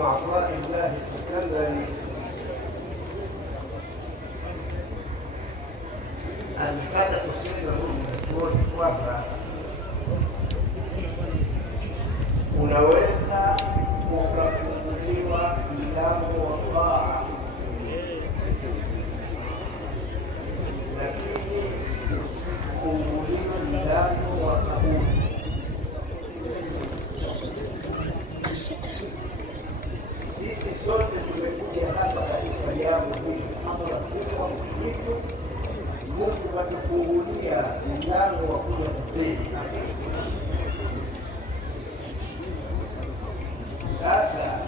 عطاء الله السكندري alipata kusema huyu kwamba unaweza ukafunguliwa mlango wa taa, lakini usifunguliwe mlango wa kaburi. Sisi sote tumekuja hapa katika jambo hili kama kubwa mtu Mungu katufungulia mlango wa kuja kupenda. Sasa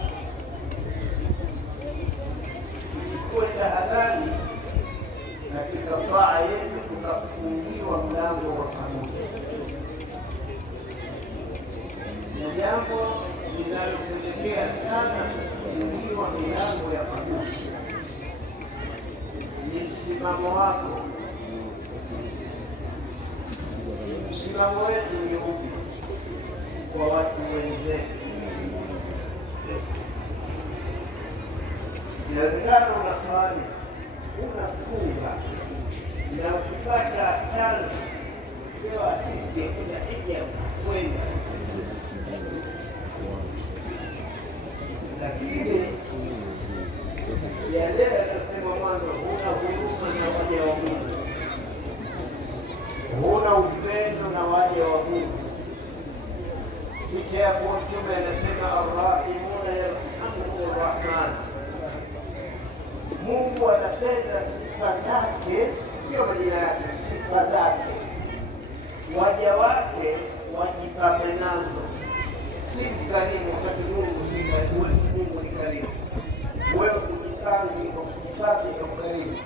tuchukue tahadhari katika taa yetu, tukafungiwa mlango wa kaburi. Ni jambo linalopelekea sana kufungiwa milango ya kaburi. Ni msimamo wako. Msimamo wetu ni upi kwa watu wenzetu? Inawezekana unaswali, unafunga, na ukipata chance pewa asisi ya kwenda hija kwenda, lakini yale yanasema mwanzo, huna huruma na waja wa Mungu, huna upendo na waja wa Mungu. Kisha hapo Mtume anasema arrahimuna yarhamuhumur rahman. Mungu anapenda sifa zake, sio majina yake, sifa zake. Waja wake wajipambe nazo. Si mkarimu wakati Mungu si karimu. Mungu ni karimu. Wewe kujipangi kwa kujipanga kwa ukarimu.